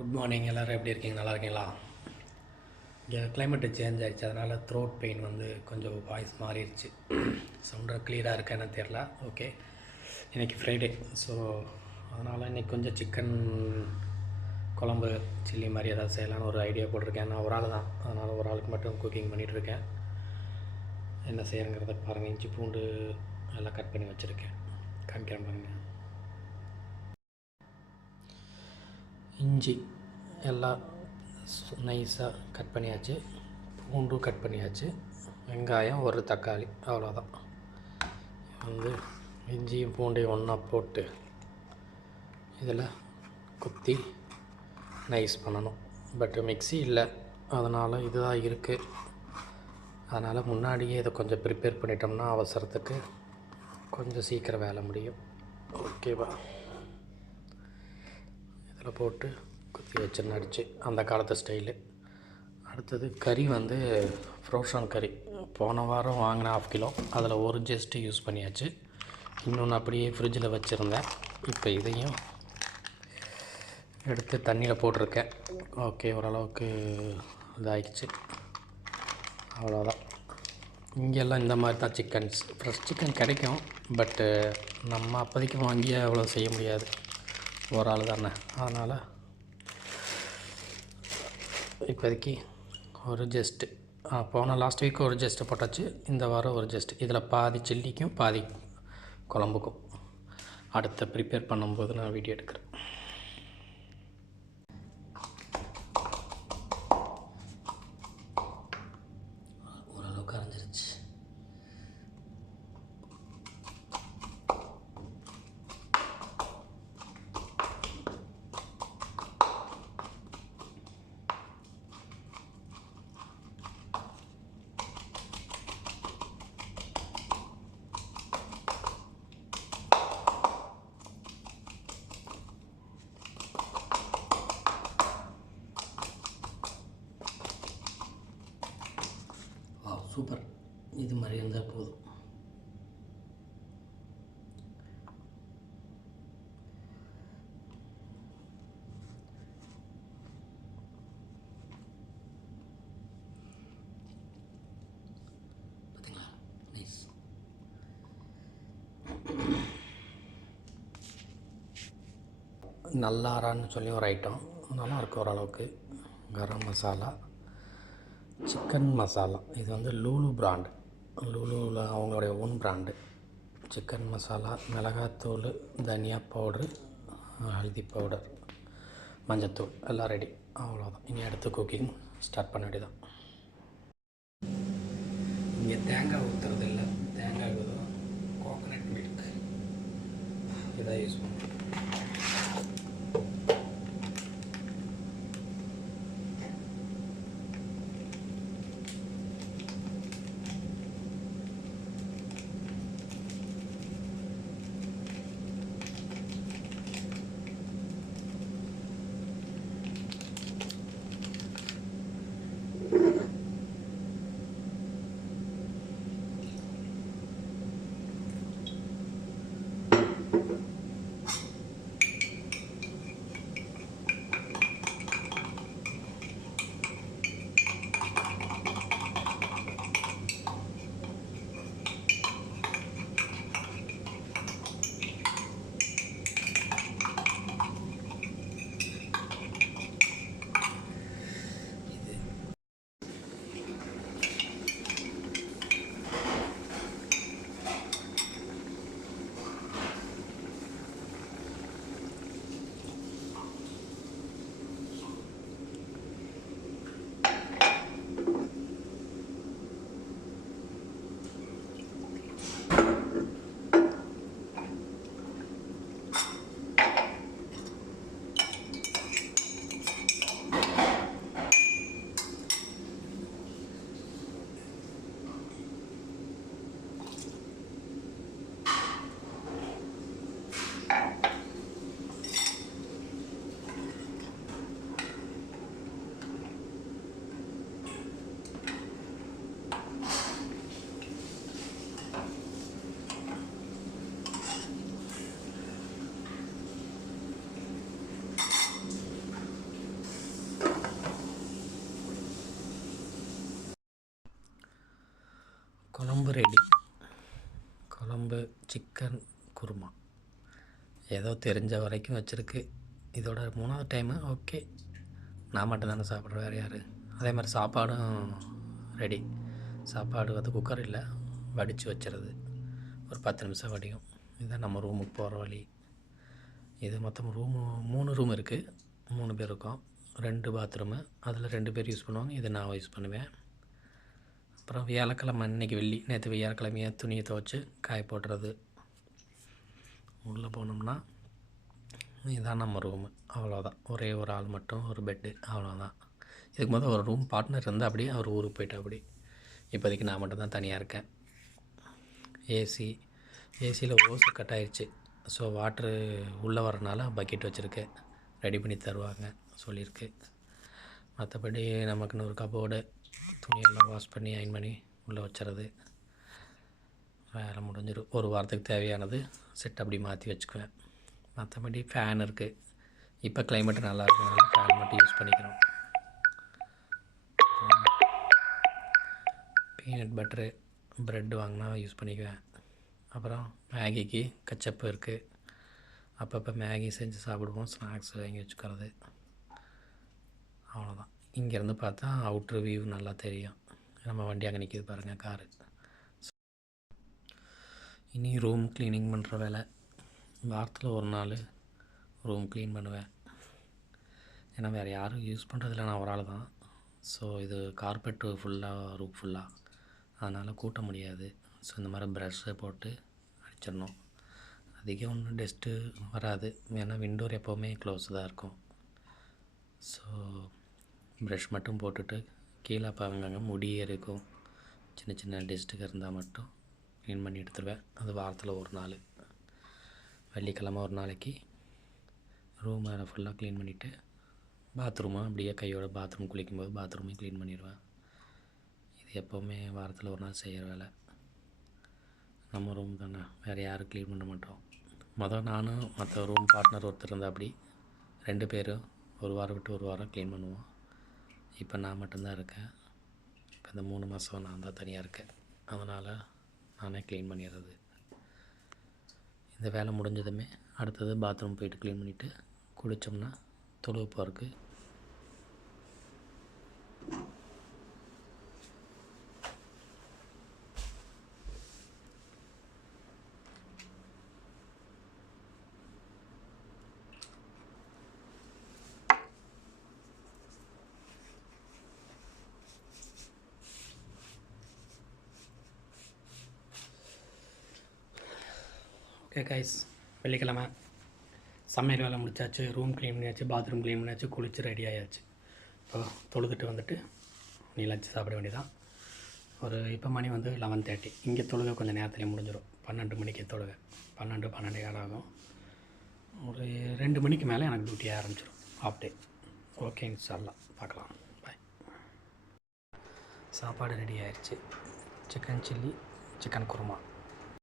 Good morning. எல்லோரும் எப்படி இருக்கீங்க? நல்லா இருக்கீங்களா? இங்கே கிளைமேட்டு சேஞ்ச் ஆகிடுச்சு, அதனால் த்ரோட் பெயின் வந்து கொஞ்சம் வாய்ஸ் மாறிடுச்சு. சவுண்டாக க்ளியராக இருக்கா என்ன தெரில. ஓகே, இன்றைக்கி ஃப்ரைடே, ஸோ அதனால் இன்றைக்கி கொஞ்சம் சிக்கன் குழம்பு சில்லி மாதிரி ஏதாவது செய்யலான்னு ஒரு ஐடியா போட்டிருக்கேன். நான் ஒரு ஆள் தான், அதனால் ஒரு ஆளுக்கு மட்டும் குக்கிங் பண்ணிகிட்ருக்கேன். என்ன செய்யறங்கிறத பாருங்கள். இஞ்சி பூண்டு எல்லாம் கட் பண்ணி வச்சுருக்கேன், காமிக்கிறேன் பாருங்கள். இஞ்சி எல்லாம் நைஸாக கட் பண்ணியாச்சு, பூண்டும் கட் பண்ணியாச்சு, வெங்காயம் ஒரு தக்காளி, அவ்வளோதான். வந்து இஞ்சியும் பூண்டையும் ஒன்றா போட்டு இதில் குத்தி நைஸ் பண்ணணும். பட்டு மிக்ஸி இல்லை, அதனால் இதுதான் இருக்குது. அதனால் முன்னாடியே இதை கொஞ்சம் ப்ரிப்பேர் பண்ணிட்டோம்னா அவசரத்துக்கு கொஞ்சம் சீக்கிரம் வேலை முடியும். ஓகேவா? இதில் போட்டு குத்தி வச்சு நடிச்சு அந்த காலத்து ஸ்டைலு. அடுத்தது கறி வந்து ஃப்ரோஷன் கறி போன வாரம் வாங்கின 1/2 கிலோ, அதில் ஒரு ஜஸ்ட்டு யூஸ் பண்ணியாச்சு. இன்னொன்று அப்படியே ஃப்ரிட்ஜில் வச்சுருந்தேன். இப்போ இதையும் எடுத்து தண்ணியில் போட்டிருக்கேன். ஓகே, ஓரளவுக்கு இதாகிடுச்சு. அவ்வளோதான். இங்கெல்லாம் இந்த மாதிரி தான் சிக்கன்ஸ், ஃப்ரெஷ் சிக்கன் கிடைக்கும். பட்டு நம்ம அப்போதைக்கு வாங்கி அவ்வளோ செய்ய முடியாது, ஒரு ஆள் தானே. அதனால் இப்போதைக்கு ஒரு ஜஸ்ட்டு போன லாஸ்ட் வீக் ஒரு ஜஸ்ட்டு போட்டாச்சு, இந்த வாரம் ஒரு ஜஸ்ட்டு. இதில் பாதி சில்லிக்கும் பாதி குழம்புக்கும் அடுத்த ப்ரிப்பேர் பண்ணும்போது நான் வீடியோ எடுக்கிறேன். ஓரளவுக்கு அரைஞ்சிருச்சு. சூப்பர், இது மாதிரி இருந்தால் போதும். பார்த்தீங்களா? நைஸ். நல்லாரான்னு சொல்லி ஒரு ஐட்டம் நல்லாயிருக்கும் ஓரளவுக்கு. கரம் மசாலா, சிக்கன் மசாலா, இது வந்து லூலு பிராண்டு, லூலுவில் அவங்களுடைய ஓன் பிராண்டு. சிக்கன் மசாலா, மிளகாத்தூள், தனியா பவுட்ரு, ஹல்தி பவுடர், மஞ்சத்தூள் எல்லாம் ரெடி. அவ்வளோதான். இனி அடுத்து குக்கிங் ஸ்டார்ட் பண்ண வேண்டியதான். இங்கே தேங்காய் ஊற்றுறது இல்லை, தேங்காய் ஊற்றுறோம் கோகோனட் மில்க், இதான் யூஸ் பண்ணுறோம். ஏதோ தெரிஞ்ச வரைக்கும் வச்சுருக்கு. இதோட 3வது டைமு. ஓகே, நான் மட்டும் தானே சாப்பிட்றேன், வேறு யார்? அதே மாதிரி சாப்பாடும் ரெடி. சாப்பாடு வந்து குக்கர் இல்லை, வடித்து வச்சுருது. ஒரு 10 நிமிஷம் வடியும். இதுதான் நம்ம ரூமுக்கு போகிற வழி. இது மொத்தம் 3 ரூம் இருக்குது. 3 பேர் இருக்கோம். 2 பாத்ரூமு. அதில் 2 பேர் யூஸ் பண்ணுவாங்க, இது நான் யூஸ் பண்ணுவேன். அப்புறம் வியாழக்கிழமை, இன்றைக்கி வெள்ளி, நேற்று வியாழக்கிழமையாக துணியை துவைச்சி காய போடுறது. உள்ளே போனோம்னா இதுதான் நம்ம ரூமு. அவ்வளோதான். ஒரே ஒரு ஆள் மட்டும், ஒரு பெட்டு, அவ்வளோதான். இதுக்கு முதல் ஒரு ரூம் பார்ட்னர் இருந்தால் அப்படியே அவர் ஊருக்கு போய்ட்டு அப்படி. இப்போதைக்கு நான் மட்டும் தான் தனியாக இருக்கேன். ஏசியில் ஓசு கட் ஆயிடுச்சு. ஸோ வாட்ரு உள்ளே வரனால பக்கெட் வச்சுருக்கேன், ரெடி பண்ணி தருவாங்க சொல்லியிருக்கு. மற்றபடி நமக்குன்னு ஒரு கபோர்டு, துணியெல்லாம் வாஷ் பண்ணி அயன் பண்ணி உள்ளே வச்சுறது. வேலை முடிஞ்சிடும். ஒரு வாரத்துக்கு தேவையானது செட் அப்படி மாற்றி வச்சுக்குவேன். மற்றபடி ஃபேன் இருக்குது. இப்போ கிளைமேட்டு நல்லா இருக்கனால ஃபேன் மட்டும் யூஸ் பண்ணிக்கிறோம். பீனட் பட்டரு, ப்ரெட்டு வாங்கினா யூஸ் பண்ணிக்குவேன். அப்புறம் மேகிக்கு கச்சப்பு இருக்குது. அப்பப்போ மேகி செஞ்சு சாப்பிடுவோம். ஸ்நாக்ஸ் வாங்கி வச்சுக்கிறது. அவ்வளோதான். இங்கேருந்து பார்த்தா அவுட்ரு வியூ நல்லா தெரியும். நம்ம வண்டி அங்கே நிற்கிது பாருங்கள், காரு. இனி ரூம் க்ளீனிங் பண்ணுற வேலை. வாரத்தில் ஒரு நாள் ரூம் க்ளீன் பண்ணுவேன். ஏன்னா வேறு யாரும் யூஸ் பண்ணுறதில்ல, நான் ஒரு ஆள் தான். ஸோ இது கார்பெட்டு ஃபுல்லாக, ரூம் ஃபுல்லாக, அதனால் கூட்ட முடியாது. ஸோ இந்த மாதிரி ப்ரஷ்ஷை போட்டு அடிச்சிடணும். அதிகம் ஒன்றும் டஸ்ட்டு வராது, ஏன்னா விண்டோர் எப்போவுமே க்ளோஸ் தான் இருக்கும். ஸோ ப்ரஷ் மட்டும் போட்டுட்டு கீழே அப்போ அங்கங்கே முடியே இருக்கும், சின்ன சின்ன டஸ்ட்டுக்கு இருந்தால் மட்டும் க்ளீன் பண்ணி எடுத்துருவேன். அது வாரத்தில் ஒரு நாள். வெள்ளிக்கிழமை ஒரு நாளைக்கு ரூமை ஃபுல்லாக க்ளீன் பண்ணிவிட்டு பாத்ரூமாக அப்படியே கையோட பாத்ரூம் குளிக்கும்போது பாத்ரூமையும் க்ளீன் பண்ணிடுவேன். இது எப்போவுமே வாரத்தில் ஒரு நாள் செய்கிற வேலை. நம்ம ரூம் தானே, வேறு யாரும் க்ளீன் பண்ண மாட்டோம். நானும் மற்ற ரூம் பார்ட்னர் ஒருத்தர் இருந்தால் அப்படி 2 பேரும் ஒரு வாரம் விட்டு ஒரு வாரம் க்ளீன் பண்ணுவோம். இப்போ நான் மட்டும்தான் இருக்கேன். இப்போ இந்த 3 மாதம் நான் தான் தனியாக இருக்கேன். அதனால் நானே க்ளீன் பண்ணிடுறது. இந்த வேலை முடிஞ்சதுமே அடுத்தது பாத்ரூம் போய்ட்டு க்ளீன் பண்ணிவிட்டு குளித்தோம்னா தொழுவு போகிறதுக்கு ஓகே கைஸ். வெள்ளிக்கிழமை சமையல் வேலை முடிச்சாச்சு, ரூம் க்ளீன் பண்ணியாச்சு, பாத்ரூம் க்ளீன் பண்ணியாச்சு, குளித்து ரெடி ஆயாச்சு. இப்போ தொழுதுட்டு வந்துட்டு நீ லஞ்சு சாப்பிட வேண்டியதான். இப்போ மணி வந்து 11:30. இங்கே தொழுகை கொஞ்சம் நேரத்துலேயே முடிஞ்சிடும். 12 மணிக்கு தொழுகை, 12 ஆகும். ஒரு 2 மணிக்கு மேலே எனக்கு டியூட்டி ஆரம்பிச்சிடும், ஹாஃப் டே. ஓகே, இன்ஷால்லா பார்க்கலாம். பாய். சாப்பாடு ரெடி ஆயிடுச்சு. Chicken chilli, chicken kurma.